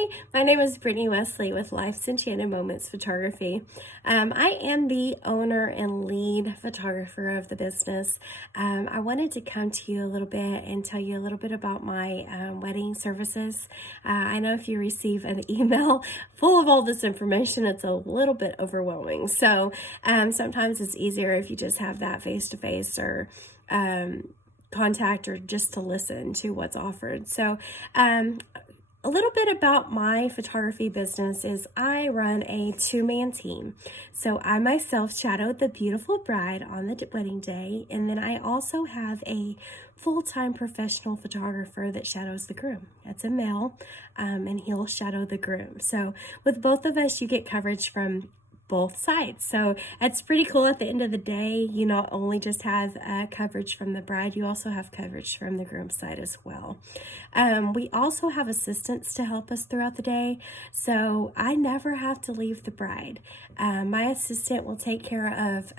Hi, my name is Brittany Wesley with Life's Enchanted Moments Photography. I am the owner and lead photographer of the business. I wanted to come to you a little bit and tell you a little bit about my wedding services. I know if you receive an email full of all this information, it's a little bit overwhelming. So sometimes it's easier if you just have that face-to-face or contact or just to listen to what's offered. So a little bit about my photography business is I run a two-man team. So I myself shadow the beautiful bride on the wedding day, and then I also have a full-time professional photographer that shadows the groom. That's a male, and he'll shadow the groom. So with both of us, you get coverage from both sides. So it's pretty cool. At the end of the day, you not only just have coverage from the bride, you also have coverage from the groom's side as well. We also have assistants to help us throughout the day, so I never have to leave the bride. My assistant will take care of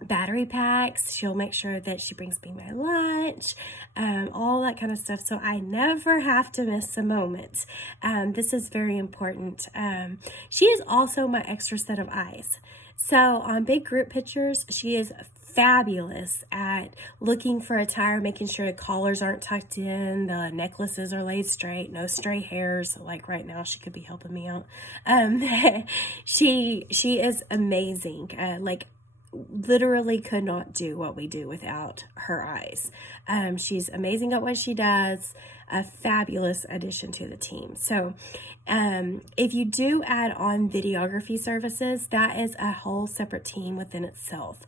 battery packs. She'll make sure that she brings me my lunch, all that kind of stuff. So I never have to miss a moment. This is very important. She is also my extra set of eyes. So on big group pictures, she is fabulous at looking for attire, making sure the collars aren't tucked in, the necklaces are laid straight, no stray hairs. Like right now, she could be helping me out. She is amazing. Literally could not do what we do without her eyes. She's amazing at what she does, a fabulous addition to the team. So if you do add on videography services, that is a whole separate team within itself.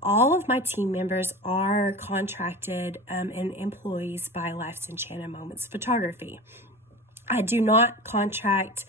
All of my team members are contracted and employees by Life's Enchanted Moments Photography. I do not contract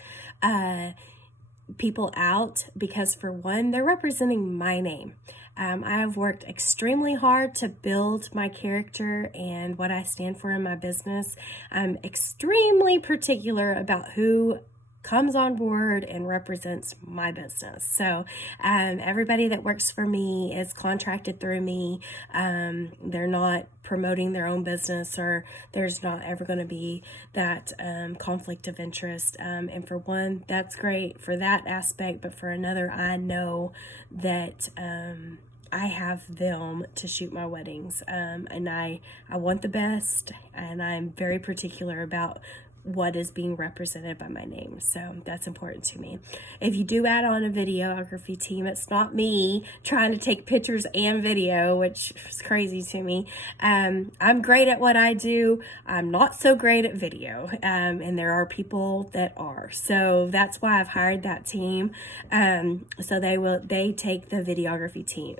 people out because, for one, they're representing my name. I have worked extremely hard to build my character and what I stand for in my business. I'm extremely particular about who comes on board and represents my business. So everybody that works for me is contracted through me. They're not promoting their own business, or there's not ever going to be that conflict of interest. And for one, that's great for that aspect, but for another, I know that I have them to shoot my weddings, and I want the best, and I'm very particular about what is being represented by my name. So that's important to me. If you do add on a videography team, it's not me trying to take pictures and video, which is crazy to me. I'm great at what I do. I'm not so great at video. And there are people that are. So that's why I've hired that team. So they take the videography team,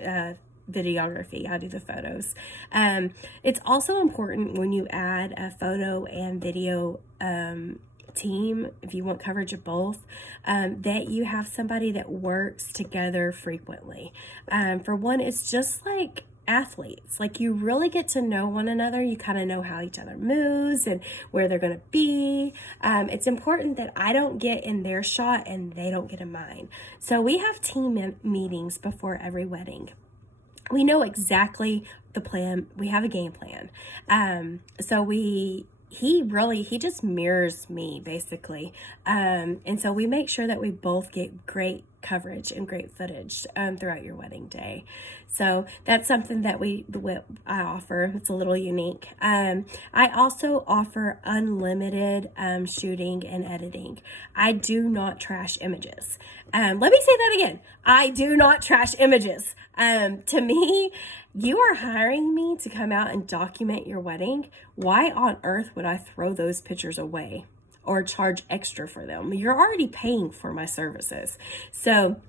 videography. I do the photos. It's also important when you add a photo and video team, if you want coverage of both, that you have somebody that works together frequently. For one, it's just like athletes. Like, you really get to know one another. You kind of know how each other moves and where they're going to be. It's important that I don't get in their shot and they don't get in mine. So we have team meetings before every wedding. We know exactly the plan. We have a game plan. So he just mirrors me, basically. And so we make sure that we both get great coverage and great footage throughout your wedding day. So that's something that I offer. It's a little unique. I also offer unlimited shooting and editing. I do not trash images. Let me say that again. I do not trash images. To me, you are hiring me to come out and document your wedding. Why on earth would I throw those pictures away or charge extra for them? You're already paying for my services. So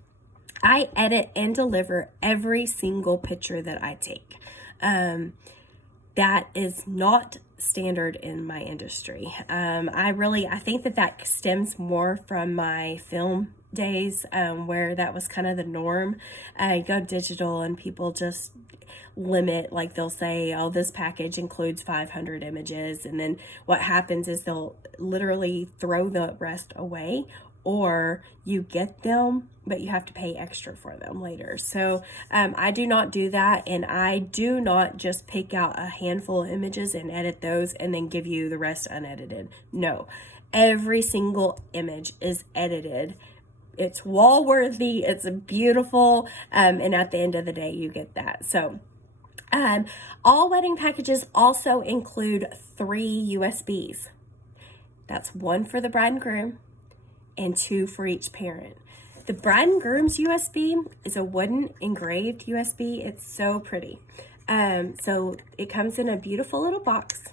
I edit and deliver every single picture that I take. That is not standard in my industry. I think that stems more from my film days, where that was kind of the norm. I go digital and people just limit, like they'll say, oh, this package includes 500 images, and then what happens is they'll literally throw the rest away, or you get them, but you have to pay extra for them later. So I do not do that, and I do not just pick out a handful of images and edit those and then give you the rest unedited. No. every single image is edited. It's wall worthy, it's beautiful, and at the end of the day, you get that. So all wedding packages also include 3 USBs. That's 1 for the bride and groom and 2 for each parent. The bride and groom's USB is a wooden engraved USB. It's so pretty. So it comes in a beautiful little box.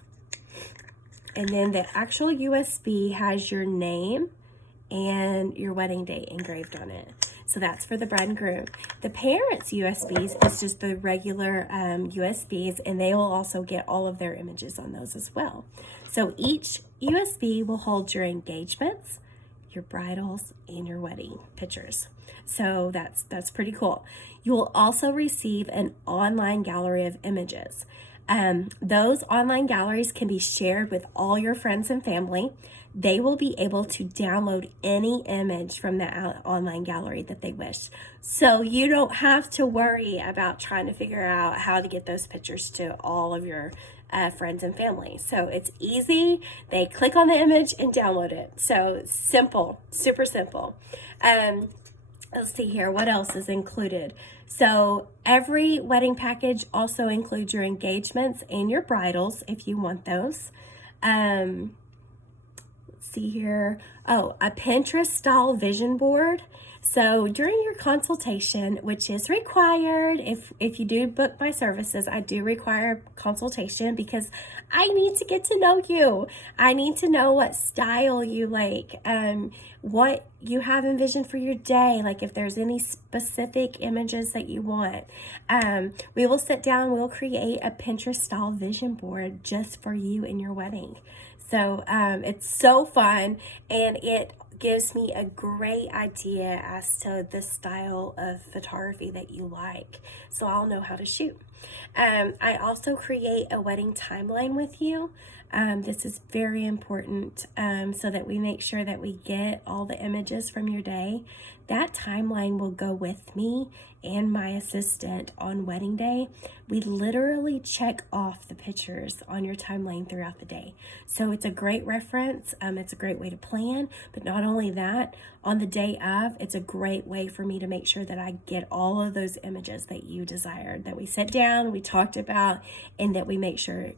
And then the actual USB has your name and your wedding date engraved on it. So that's for the bride and groom. The parents' USBs is just the regular USBs, and they will also get all of their images on those as well. So each USB will hold your engagements, your bridals, and your wedding pictures. So that's pretty cool. You will also receive an online gallery of images. Those online galleries can be shared with all your friends and family. They will be able to download any image from the online gallery that they wish. So you don't have to worry about trying to figure out how to get those pictures to all of your friends and family. So it's easy. They click on the image and download it. So simple, super simple. Let's see here, what else is included? So every wedding package also includes your engagements and your bridals if you want those. Let's see here. Oh, a Pinterest style vision board. So during your consultation, which is required, if you do book my services, I do require consultation because I need to get to know you. I need to know what style you like, what you have envisioned for your day, like if there's any specific images that you want. We will sit down, we'll create a Pinterest style vision board just for you and your wedding. So it's so fun, and it gives me a great idea as to the style of photography that you like, so I'll know how to shoot. I also create a wedding timeline with you. This is very important so that we make sure that we get all the images from your day. That timeline will go with me and my assistant on wedding day. We literally check off the pictures on your timeline throughout the day. So it's a great reference. It's a great way to plan, but not only that, on the day of, it's a great way for me to make sure that I get all of those images that you desired, that we sat down, we talked about, and that we make sure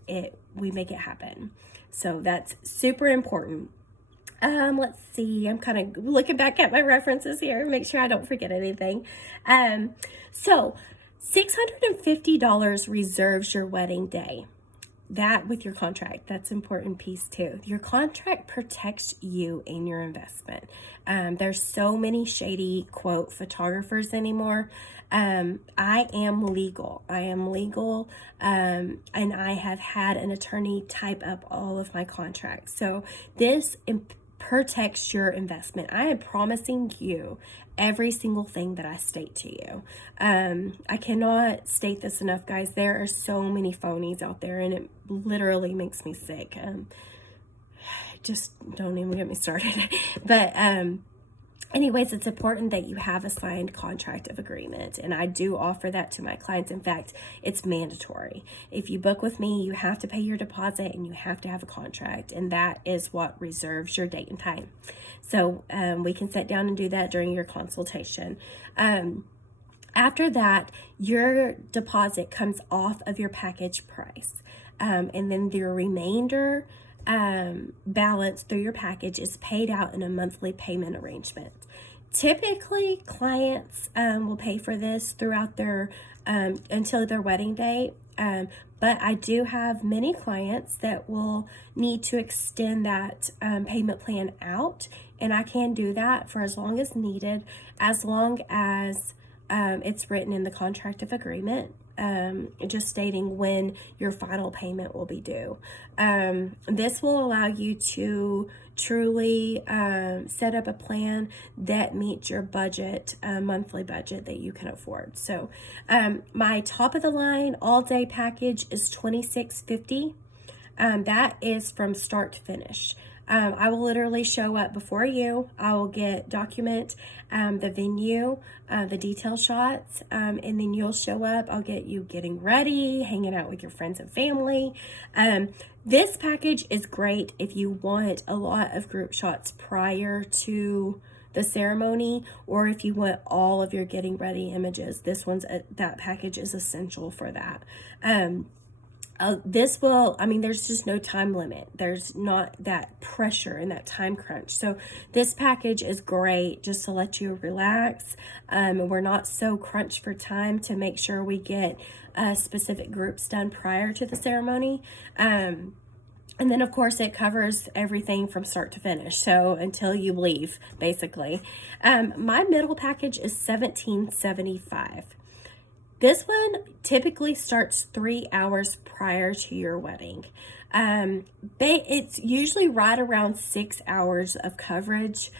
we make it happen. So that's super important. Let's see, I'm kind of looking back at my references here, make sure I don't forget anything. So $650 reserves your wedding day. That with your contract, that's an important piece too. Your contract protects you and your investment. There's so many shady, quote, photographers anymore. I am legal. And I have had an attorney type up all of my contracts. So this protects your investment. I am promising you every single thing that I state to you. I cannot state this enough, guys. There are so many phonies out there, and it literally makes me sick. Just don't even get me started. But anyways, it's important that you have a signed contract of agreement, and I do offer that to my clients. In fact, it's mandatory. If you book with me, you have to pay your deposit and you have to have a contract, and that is what reserves your date and time. So we can sit down and do that during your consultation. After that, your deposit comes off of your package price, and then the remainder balance through your package is paid out in a monthly payment arrangement. Typically, clients will pay for this throughout their until their wedding date, but I do have many clients that will need to extend that payment plan out, and I can do that for as long as needed, as long as it's written in the contract of agreement, just stating when your final payment will be due. This will allow you to truly set up a plan that meets your budget, monthly budget that you can afford. So my top of the line all day package is $26.50. That is from start to finish. I will literally show up before you. I will document the venue, the detail shots, and then you'll show up. I'll get you getting ready, hanging out with your friends and family. This package is great if you want a lot of group shots prior to the ceremony, or if you want all of your getting ready images. That package is essential for that. This will, I mean, there's just no time limit. There's not that pressure and that time crunch. So this package is great just to let you relax. And we're not so crunched for time to make sure we get specific groups done prior to the ceremony. And then, of course, it covers everything from start to finish. So until you leave, basically. My middle package is $17.75. This one typically starts 3 hours prior to your wedding. It's usually right around 6 hours of coverage,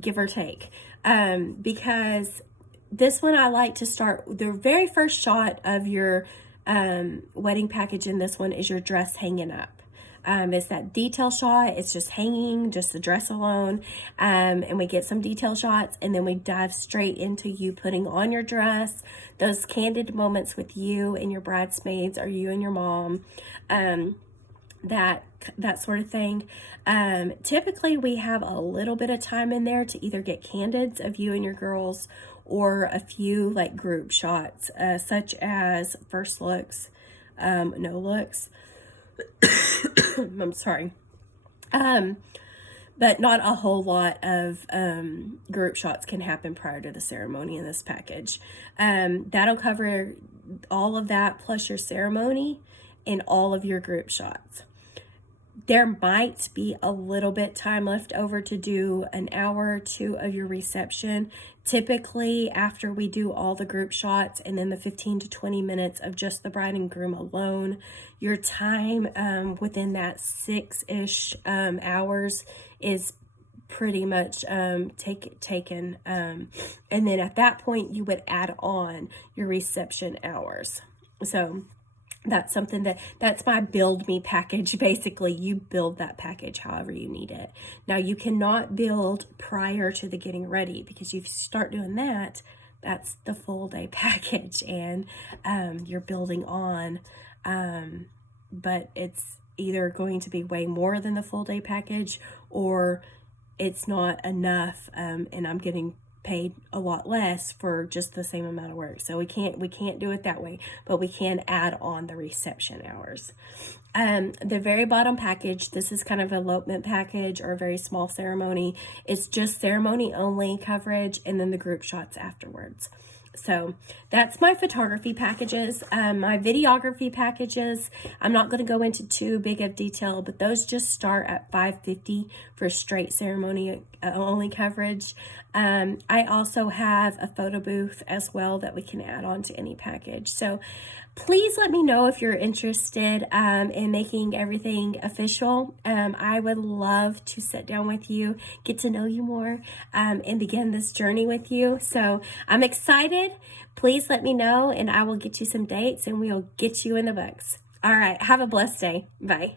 give or take, because this one I like to start. The very first shot of your wedding package in this one is your dress hanging up. It's that detail shot. It's just hanging, just the dress alone. And we get some detail shots, and then we dive straight into you putting on your dress, those candid moments with you and your bridesmaids, or you and your mom, that sort of thing. Typically we have a little bit of time in there to either get candids of you and your girls, or a few like group shots, such as first looks, no looks. I'm sorry. But not a whole lot of group shots can happen prior to the ceremony in this package. That'll cover all of that plus your ceremony and all of your group shots. There might be a little bit time left over to do an hour or two of your reception. Typically, after we do all the group shots and then the 15 to 20 minutes of just the bride and groom alone, your time within that 6-ish hours is pretty much taken. And then at that point, you would add on your reception hours. So that's something that's my build me package. Basically, you build that package however you need it. Now, you cannot build prior to the getting ready, because if you start doing that, that's the full day package, and you're building on. But it's either going to be way more than the full day package, or it's not enough, and I'm getting paid a lot less for just the same amount of work. So we can't do it that way, but we can add on the reception hours. The very bottom package, this is kind of an elopement package or a very small ceremony. It's just ceremony only coverage, and then the group shots afterwards. So that's my photography packages. My videography packages, I'm not going to go into too big of detail, but those just start at $550 for straight ceremony only coverage. I also have a photo booth as well that we can add on to any package. So please let me know if you're interested in making everything official. I would love to sit down with you, get to know you more, and begin this journey with you. So I'm excited. Please let me know, and I will get you some dates, and we'll get you in the books. All right. Have a blessed day. Bye.